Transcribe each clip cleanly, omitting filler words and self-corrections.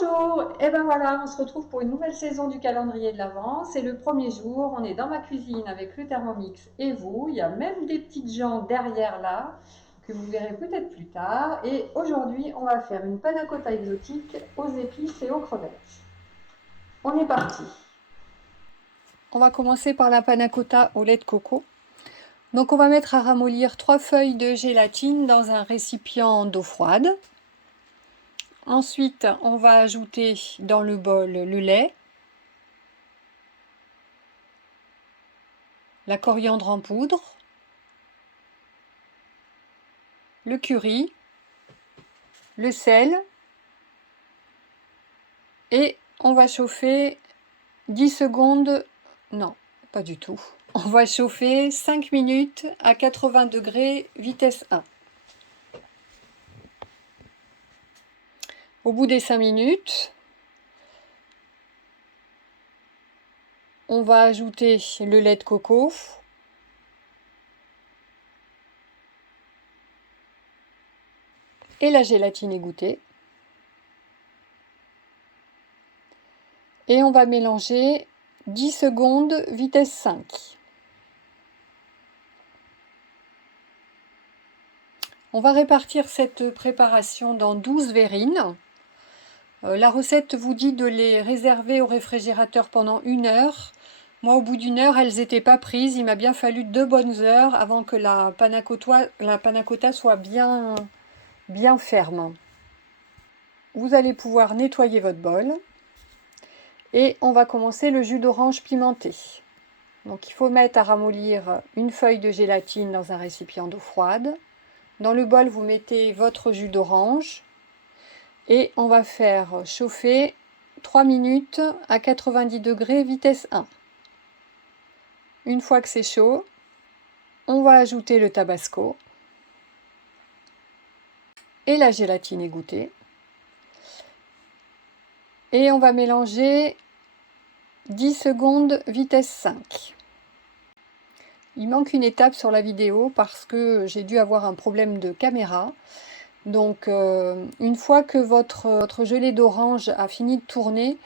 Bonjour, et ben voilà, on se retrouve pour une nouvelle saison du calendrier de l'Avent. C'est le premier jour, on est dans ma cuisine avec le Thermomix et vous. Il y a même des petites gens derrière là que vous verrez peut-être plus tard. Et aujourd'hui, on va faire une panna cotta exotique aux épices et aux crevettes. On est parti. On va commencer par la panna cotta au lait de coco. Donc on va mettre à ramollir 3 feuilles de gélatine dans un récipient d'eau froide. Ensuite, on va ajouter dans le bol le lait, la coriandre en poudre, le curry, le sel et on va chauffer 10 secondes, non, pas du tout. On va chauffer 5 minutes à 80 degrés, vitesse 1. Au bout des 5 minutes, on va ajouter le lait de coco, et la gélatine égouttée. Et on va mélanger 10 secondes, vitesse 5. On va répartir cette préparation dans 12 verrines. La recette vous dit de les réserver au réfrigérateur pendant 1 heure. Moi, au bout d'1 heure, elles n'étaient pas prises. Il m'a bien fallu 2 bonnes heures avant que la panna cotta soit bien ferme. Vous allez pouvoir nettoyer votre bol. Et on va commencer le jus d'orange pimenté. Donc il faut mettre à ramollir une feuille de gélatine dans un récipient d'eau froide. Dans le bol, vous mettez votre jus d'orange. Et on va faire chauffer 3 minutes à 90 degrés, vitesse 1. Une fois que c'est chaud, on va ajouter le tabasco et la gélatine égouttée. Et on va mélanger 10 secondes, vitesse 5. Il manque une étape sur la vidéo parce que j'ai dû avoir un problème de caméra. Donc une fois que votre gelée d'orange a fini de tourner,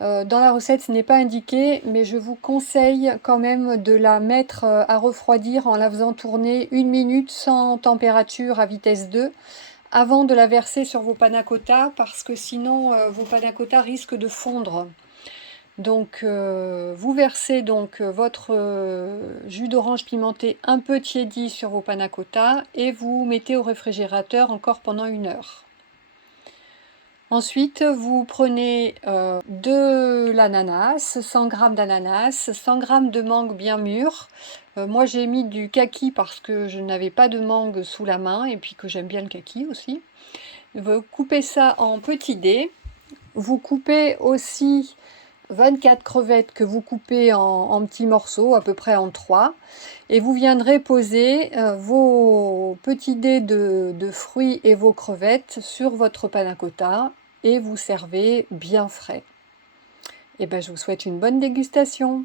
dans la recette ce n'est pas indiqué, mais je vous conseille quand même de la mettre à refroidir en la faisant tourner 1 minute sans température à vitesse 2 avant de la verser sur vos panna cotta, parce que sinon vos panna cotta risquent de fondre. Donc vous versez donc votre jus d'orange pimenté un peu tiédi sur vos panna cotta et vous mettez au réfrigérateur encore pendant 1 heure. Ensuite, vous prenez de l'ananas, 100 g d'ananas, 100 g de mangue bien mûre. Moi j'ai mis du kaki parce que je n'avais pas de mangue sous la main et puis que j'aime bien le kaki aussi. Vous coupez ça en petits dés. Vous coupez aussi 24 crevettes que vous coupez en petits morceaux, à peu près en 3. Et vous viendrez poser vos petits dés de fruits et vos crevettes sur votre panna cotta et vous servez bien frais. Et ben, je vous souhaite une bonne dégustation.